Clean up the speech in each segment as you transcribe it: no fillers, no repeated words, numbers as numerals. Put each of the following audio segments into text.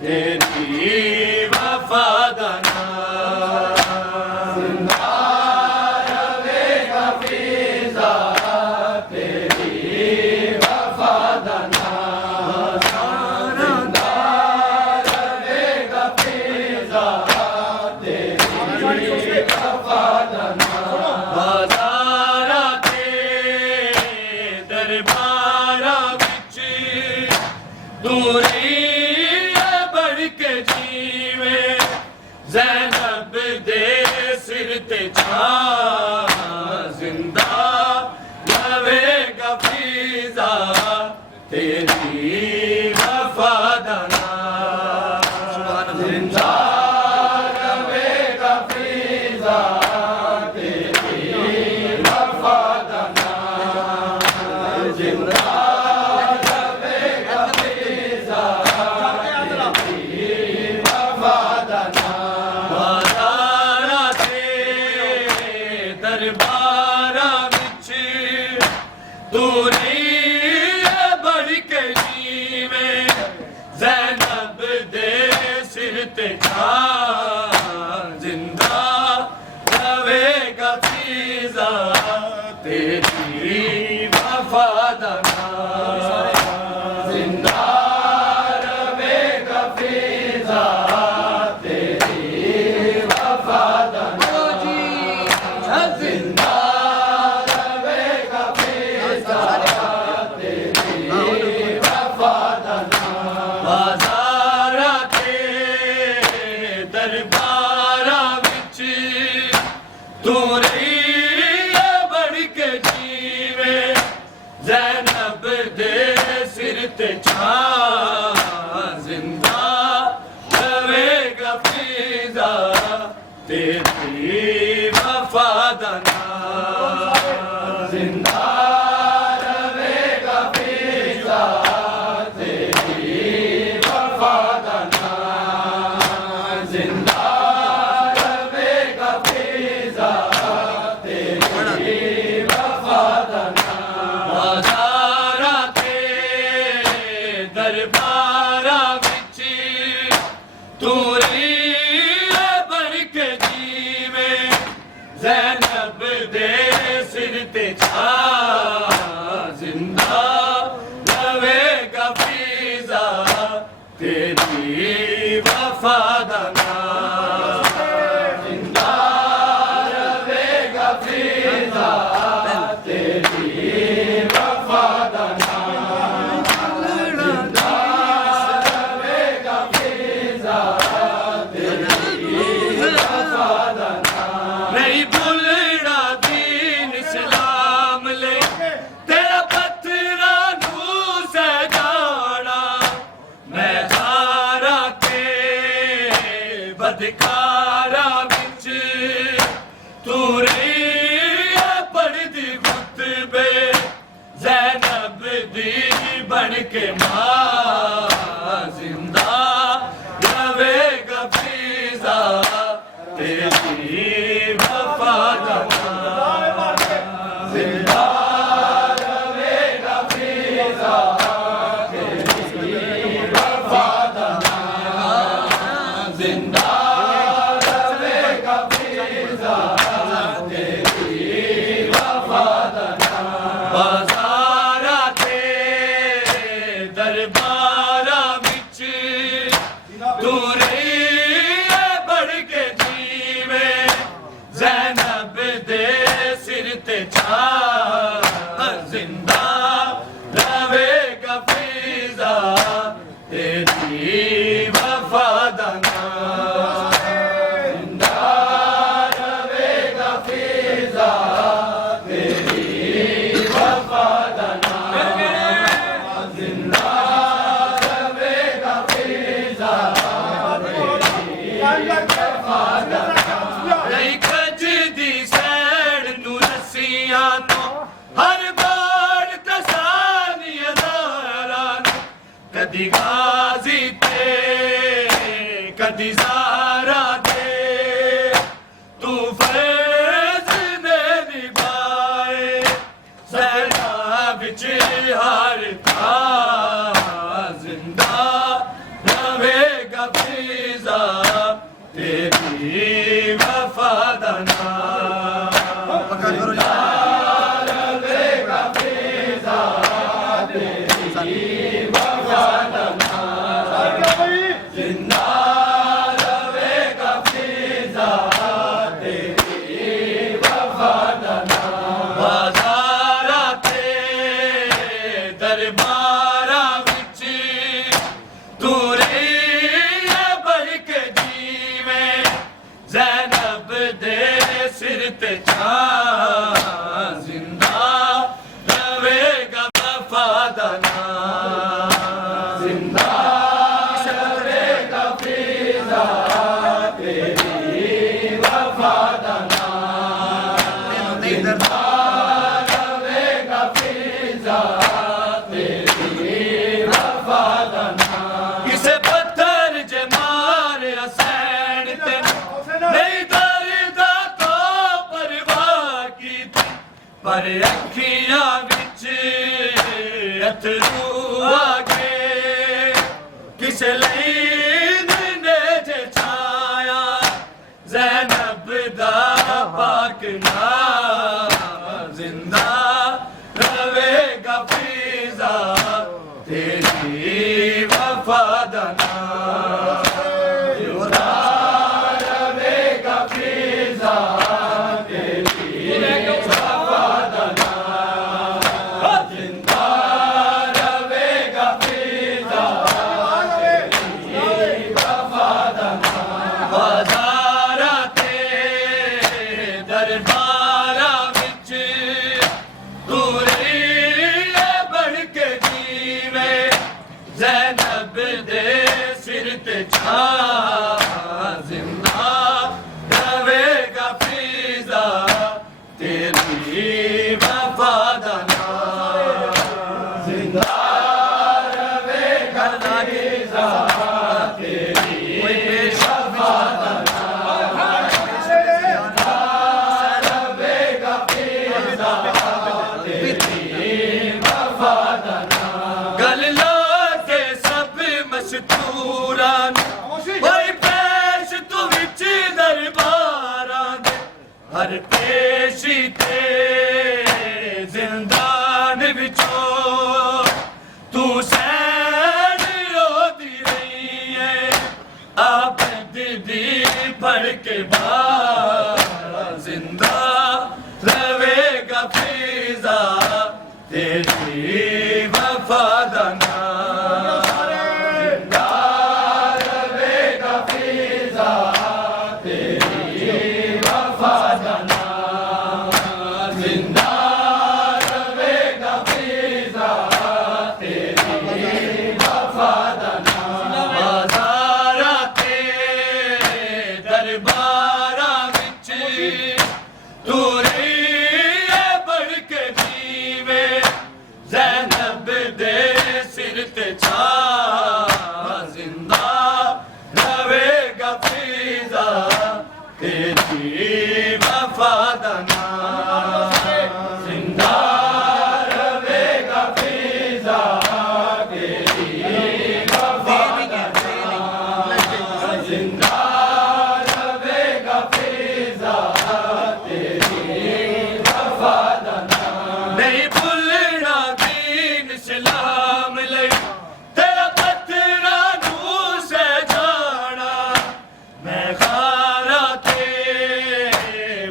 तेरी वफा दा नाम जिंदा रहेगा फिजा तेरी वफा दा नाम जिंदा रहेगा फिजा तेरी वफा दा नाम बाज़ारा ते दरबारा विच तू ज़ैनब दे सिर ते छां जिंदा रहेगा फिजा तेरी वफा दा नाम जिंदा रहेगा फिजा तेरी वफा दा नाम जिंदा रहेगा फिजा तेरी वफा दा दरबारा विच तू बढ़ के जीवे ज़ैनब दे सिर ते छां जिंदा रहेगा फिजा तेरी वफा दा नाम जिंदा रहेगा फिजा तेरी वफा दा जिंदा रहेगा फिजा तेरी वफा दा नाम बाज़ारा ते दरबारा विच तू बढ़ के जीवे ज़ैनब दे सिर ते छां जिंदा रहेगा फिजा तेरी वफा दा नाम जिंदा रहेगा फिजा तेरी वफा दा नाम जिंदा रहेगा फिजा तेरी वफा दा नाम बाज़ारा ते दरबारा विच तू ज़ैनब दे सिर ते छां जिंदा रहेगा फिजा तेरी वफा दा नाम जिंदा रहेगा फिजा तेरी वफा दा नाम जिंदा रहेगा फिजा तेरी वफा दा नाम नहीं भुलना दीन इस्लाम ले तेरा पत्थरा नू सजाना मैं जारा के बदकारा विच तू पढ़दी खुतबे ज़ैनब दी बन के मां जिंदा रहेगा फिजा तेरी वफा दा नाम जिंदा रहेगा फिजा तेरी वफा दा नाम जिंदा रहेगा फिजा तेरी वफा दा नाम बाज़ारा ते दरबारा विच तू बढ़ के जीवे ज़ैनब दे सिर ते छां जिंदा रहेगा फिजा तेरी वफा दा नाम जिंदा रहेगा फिजा तेरी वफा दा नाम जिंदा रहेगा फिजा खजदी सैन नू रस्सियां तो हर बार तसानिया दारा कदी गाजी ते कदी ज़ारा दे तू फर्ज ने निभाए सैना बिच हर था जिंदा रहेगा फिजा तेरी वफा दा नाम जिंदा रहेगा फिजा तेरी वफा दा नाम जिंदा रहेगा फिजा तेरी वफा दा नाम बाज़ारां ते दरबारां विच तू ज़ैनब दे सिर ते छां जिंदा रहेगा वफा दा नाम जिंदा रहेगा फिजा तेरी वफा दा नाम जिंदा रहेगा फिजा तेरी वफा दा नाम किसे पत्थर जे मारे असैन ते नहीं दर्दा तो परवाह की पर अखियां विच अथरू आ गए किस लईन ने जे छाया ज़ैनब दा पाक नाम जिंदा रहेगा फिजा तेरी वफा दा नाम ज़ैनब दे सिर ते छां जिंदा रहेगा फिजा तेरी वफा दा नाम जिंदा रहेगा फिजा तेरी वफा दा नाम जिंदा रहेगा फिजा तेरी वफा दा नाम गल्ला मस्तूरान वही पेश तू विच दरबारां दे हर पेशी ते जिंदान विचों तू सैन रोदी रही है आप दी फड़ के बाद जिंदा रहेगा फिजा तेरी वफा दा नाम ज़ैनब दे सिर ते छां जिंदा रहेगा फिजा तेरी वफा दा नाम जिंदा रहेगा फिजा तेरी वफा दा नाम जिंदा रहेगा फिजा तेरी वफा दा नाम नहीं इस्लाम लई तेरा पत्थरा नू से जाना मैं खारा ते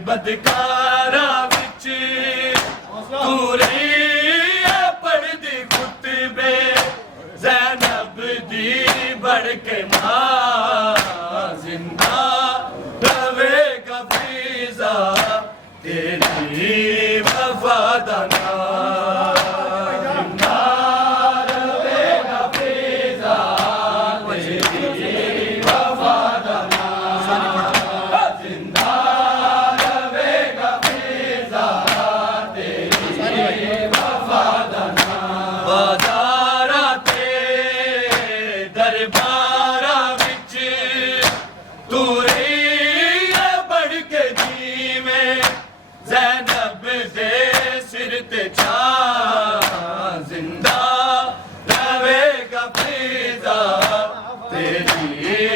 बदकारा विच तू रही पढ़दी खुतबे ज़ैनब दी बढ़ के मां जिंदा रहेगा फिजा तेरी वफा दा नाम बाज़ारां ते दरबारां विच तू रही बढ़ के जीवें ज़ैनब दे सिर ते छां जिंदा रहेगा फिजा तेरी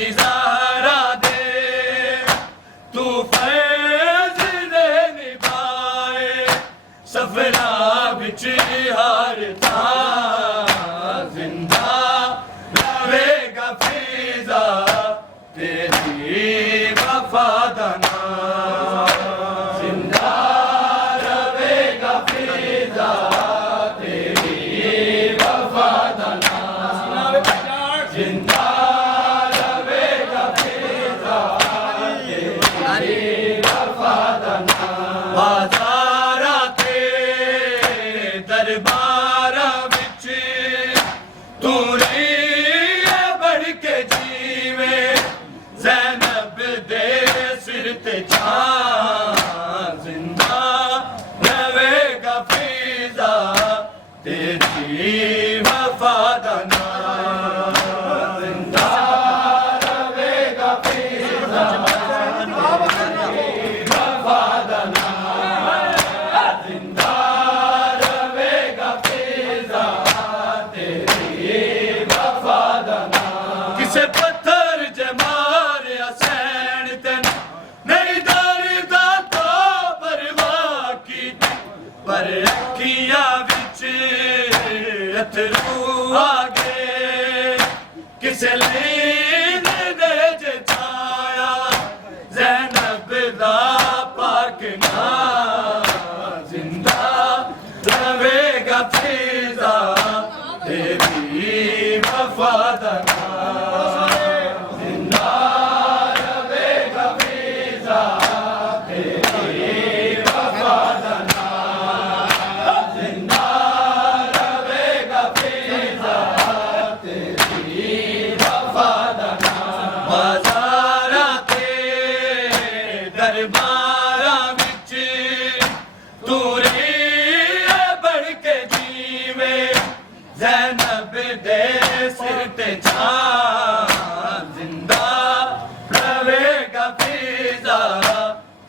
कदी ज़हरा दे तू फैज़ ने निभाए सफरा बिच हर थां जिंदा रहेगा फिज़ा तेरी वफ़ा दा नाम जिंदा रहेगा फिज़ा तेरी वफ़ा दा नाम जिंदा रहेगा फिज़ा तेरी वफ़ा दा नाम बाज़ारां ते दरबारां विच तू रही है बढ़ के जीवे ज़ैनब दे सिर ते छां जिंदा रहेगा फिज़ा तेरी वफ़ा दा नाम जिंदा रहेगा फिज़ा तेरी वफ़ा दा नाम जिंदा रहेगा फिज़ा तेरी वफ़ा दा नाम किसे पत्थर मारिया सैन तेन नहीं डरदा तो परवाह की पर अखियां विच अथरू आ गए किसे लीन ने जताया ज़ैनब दा पाक नाम जिंदा रहेगा फिज़ा तेरी वफ़ा दा नाम जिंदा रहेगा फिज़ा तेरी वफ़ा दा नाम जिंदा रहेगा फिज़ा तेरी वफ़ा दा नाम बाज़ारां ते दरबारां विच तू रही है बढ़ के जीवे ज़ैनब दे सिर ते छां जिंदा रहेगा फिज़ा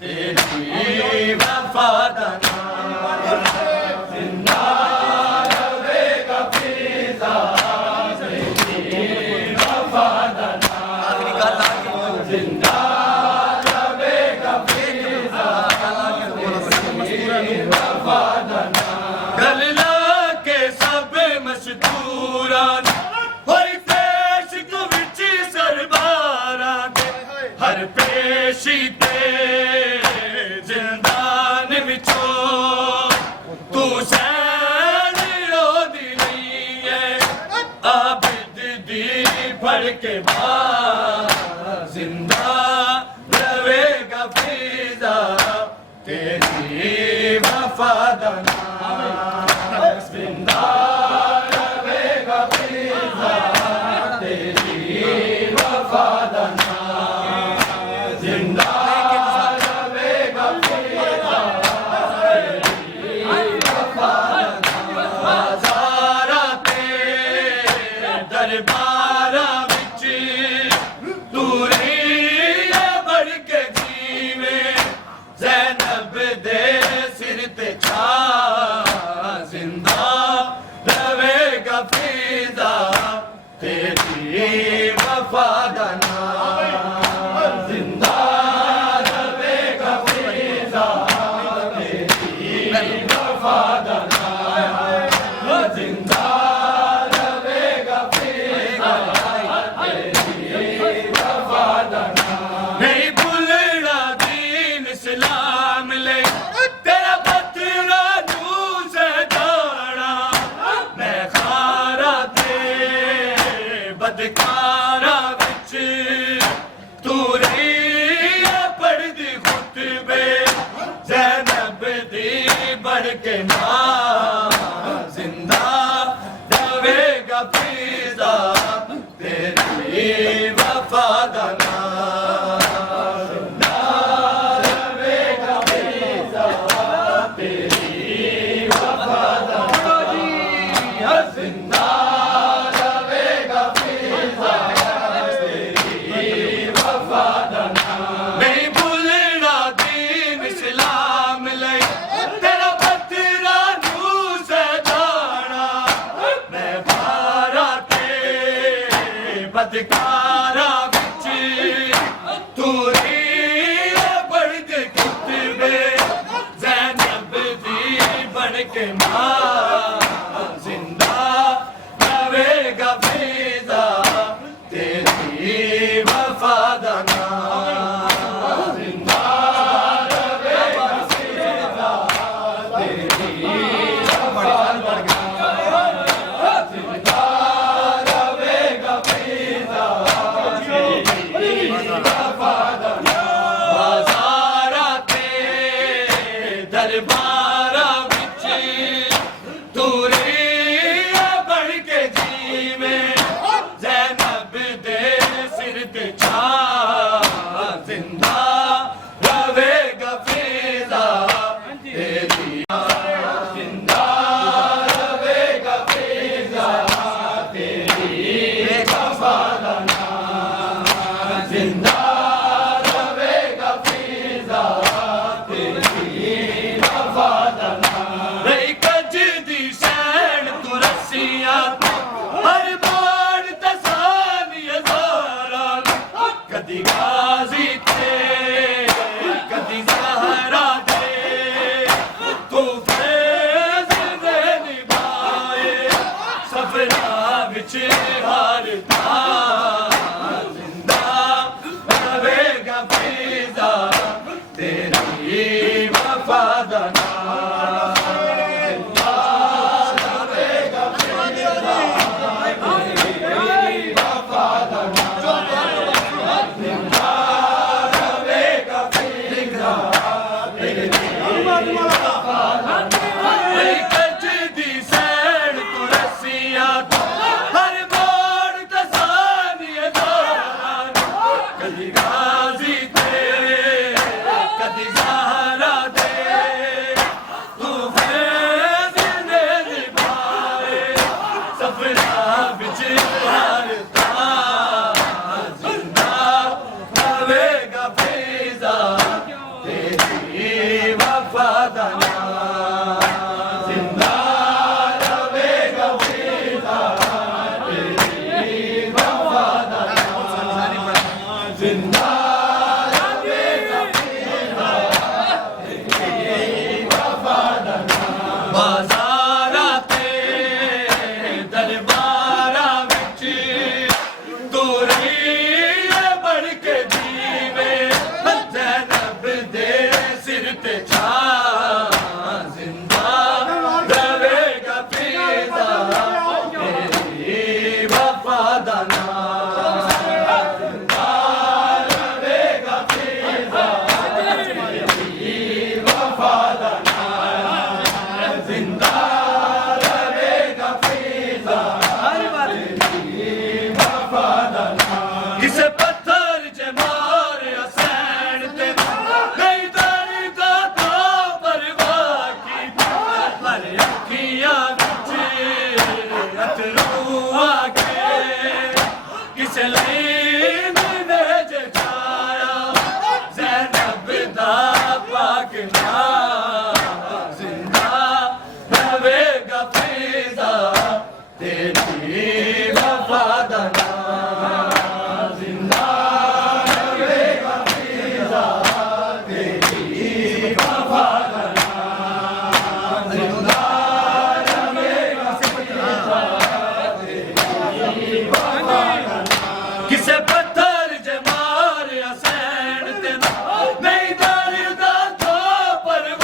तेरी वफ़ा दा नाम जिंदा रहेगा फिज़ा तेरी वफ़ा दा नाम जिंदा रहेगा फिज़ा तेरी वफ़ा दा नाम गल के सब मशहूरान होई पेश तू विच सरबारां दे हर पेशी ते जिंदान विचों तू सैन रोदी नहीं है आबिद दी फड़ के बाद जिंदा रहेगा फिज़ा तेरी वफ़ा दा नाम जिंदा रहेगा फिज़ा तेरी वफ़ा दा नाम जिंदा रहेगा फिज़ा तेरी वफ़ा दा नाम बाज़ारां ते दरबारां विच तू रही है बढ़ के जीवे ज़ैनब दे सिर ते छां जिंदा रहेगा फिज़ा तेरी वफ़ा दा नाम जिंदा रहेगा फिज़ा तेरी वफ़ा दा नाम जिंदा रहेगा फिज़ा तेरी वफ़ा दा नाम नहीं भूलना दीन इस्लाम ले तेरा बतरा तू से जाना मैं खारा ते बदकारा विच तू रही है पढ़दी खुतबे ज़ैनब दी बढ़ के नाम जिंदा रहेगा फिज़ा तेरी वफ़ा दा नाम जिंदा रहेगा फिज़ा तेरी वफ़ा दा नाम जिंदा रहेगा फिज़ा तेरी वफ़ा दा नाम नहीं भूलना दीन इस्लाम ले तेरा बतरा तू से जाना मैं भारा ते बदकारा विच तूरी बढ़ के कुतबे ज़ैनब दी बन के मां जिंदा रहेगा फिजा तेरी वफा दा नाम जिंदा रहेगा फिजा तेरी वफा दा दरबारा विच तूरी बढ़ के जीवे ज़ैनब दे सिर ते छा जिंदा रहेगा फिजा तेरी जिंदा रहेगा फिजा तेरी वफा दा नाम जिंदा रहेगा फिजा कदी गाजी थे कदी ज़हरा थे तू फैज़ दे निभाए सफरा विच हार था जिंदा रहेगा फिजा तेरी वफा दा नाम जिंदा रहेगा फिजा तेरी वफा दा नाम कदी गाजी थे कदी ज़हरा दे तू फैज़ दे निभाए सफरा विच हार था जिंदा रहेगा फिजा तेरी वफा दा नाम जिंदा रहेगा फिजा तेरी वफा दा नाम जिंदा रहेगा फिजा तेरी वफा दा नाम बाज़ारा ते दरबारा विच तूरी बढ़ के जीवे ज़ैनब दे सिर ते छा जिंदा रहेगा फिजा तेरी वफा दा नाम जिंदा रहेगा फिजा तेरी वफा दा नाम जिंदा रहेगा फिजा तेरी वफा दा नाम किसे पत्थर च मार हुसैन ते नहीं दरदा तो परवाह की पर अखियां विच अथरू आ गए किसे लीन ने जगाया ज़ैनब दा पाक नाम जिंदा रहेगा फिजा तेरी वफा दा नाम जिंदा रहेगा फिजा तेरी वफा दा नाम जिंदा रहेगा फिजा तेरी वफा दा नाम किसे पत्थर ज मार हुसैन ते नहीं दरदा तो परवाह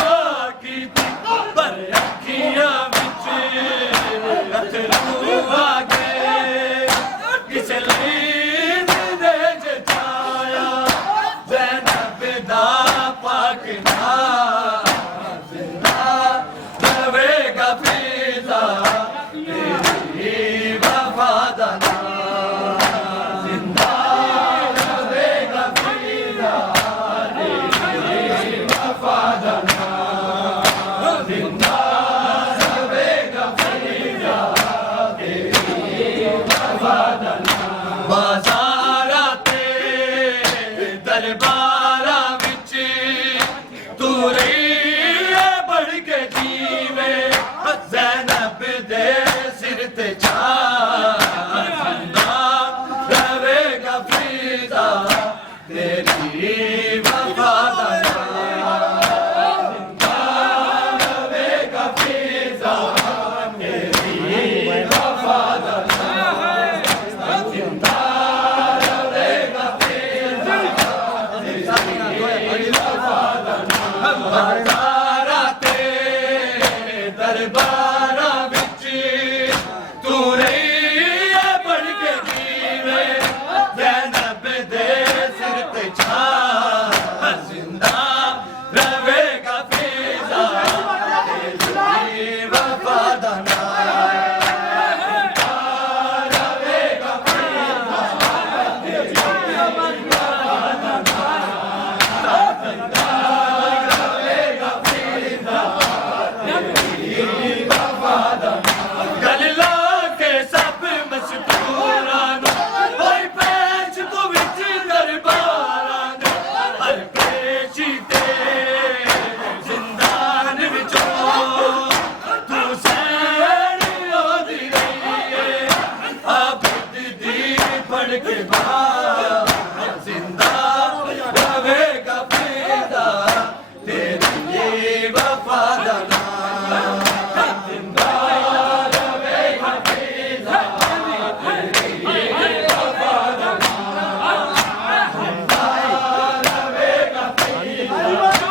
फिजा तेरी वफा दा नाम जिंदा रहेगा फिजा तेरी वफा दा नाम जिंदा रहेगा फिजा तेरी वफा दा नाम बाज़ारां ते दरबारां विच तू रही है बढ़ के जीवे ज़ैनब दे सिर ते छां जिंदा रहेगा फिजा तेरी वफा दा नाम रहेगा फिजा तेरी वफा दा नाम रहेगा फिजा तेरी वफा दा नाम गल ला के सब मस्तूरां नूं होई पेश तू विच दरबारां दे हर पेशी ते जिंदान विचों तू सैन ओदी रही है आबद दी पढ़ के बाद जिंदा रहेगा फिजा तेरी वफा दा नाम जिंदा रहेगा फिजा तेरी वफा दा नाम जिंदा रहेगा फिजा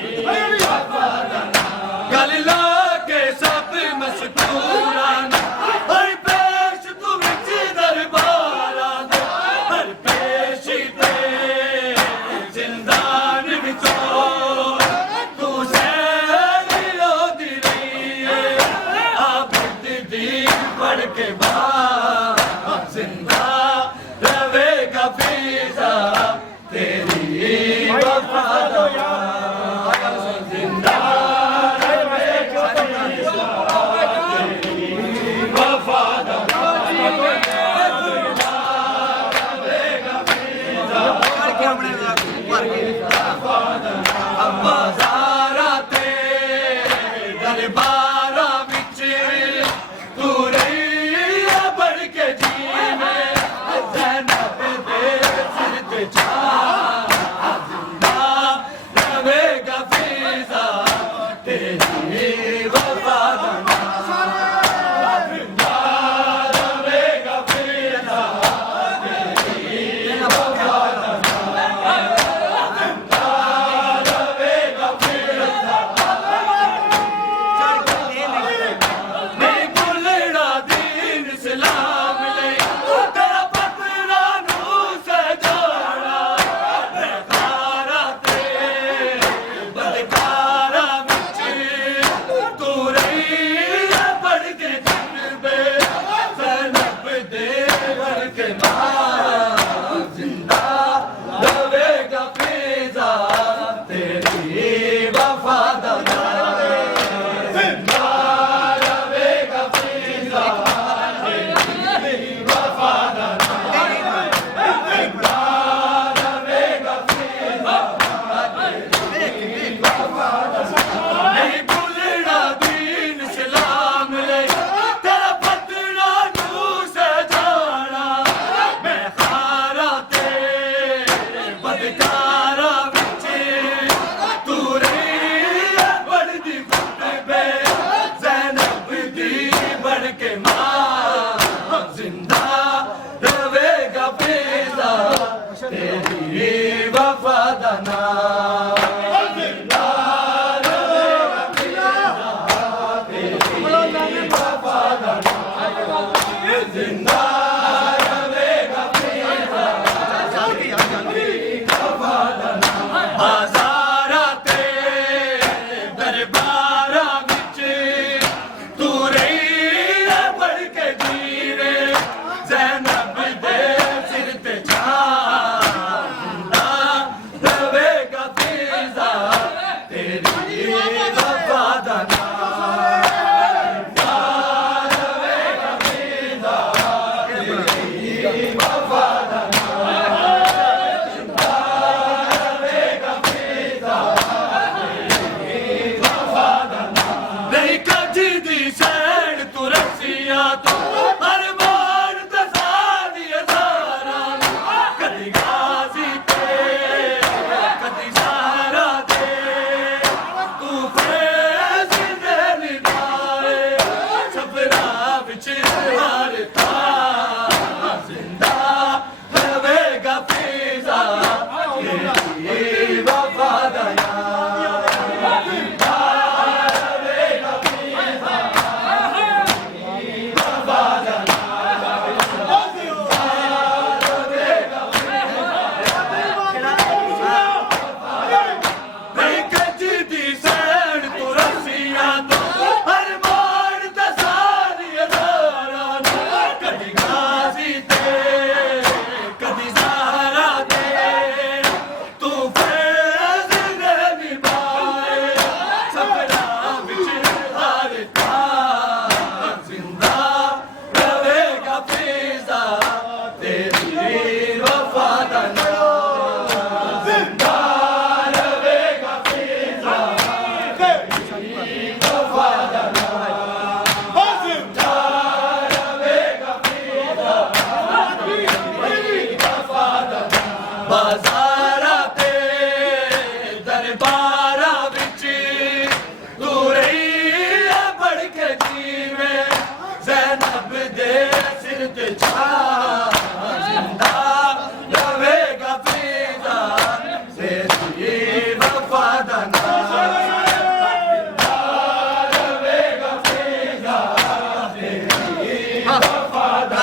तेरी वफा दा नाम गल ला के सब मस्तूरां नूं हर पेश तू विच दरबारां दे हर पेशी ते जिंदान विचों तू सैन ओदी रही है आबद दी पढ़ के बाद जिंदा रहेगा फिजा तेरी वफा दा नाम जिंदा रहेगा फिजा तेरी वफा दा नाम जिंदा रहेगा फिजा बाज़ारां ते दरबारां विच तू रही है बढ़ के जीवे ज़ैनब दे सिर ते छां जिंदा रहेगा फिजा तेरी वफा दा नाम जिंदा रहेगा फिजा तेरी वफा दा नाम जिंदा रहेगा फिजा नहीं भुलना दीन इस्लाम लई तेरा पतरा नूं सजाना बदकारां ते बदकारां विच तू रही है बढ़ के जनबे ज़ैनब दे वर के मां जिंदा रहेगा फिजा तेरी वफा दा नाम जिंदा रहेगा फिजा तेरी वफा दा नाम जिंदा रहेगा फिजा तेरी वफा दा नाम नहीं भुलना दीन इस्लाम लई तेरा पतरा नूं सजाना ते कदी ज़हरा दे तू फैज़ ने निभाए सपना विच हर का जिंदा रहेगा फिज़ा तेरी वफ़ा दा नाम जिंदा रहेगा फिज़ा तेरी वफ़ा दा बाज़ारा ते दरबारा विच तू रही है बढ़ के जीवे ज़ैनब दे सिर ते छा जिंदा रहेगा फिज़ा तेरी वफ़ा दा नाम जिंदा रहेगा फिज़ा तेरी वफ़ा दा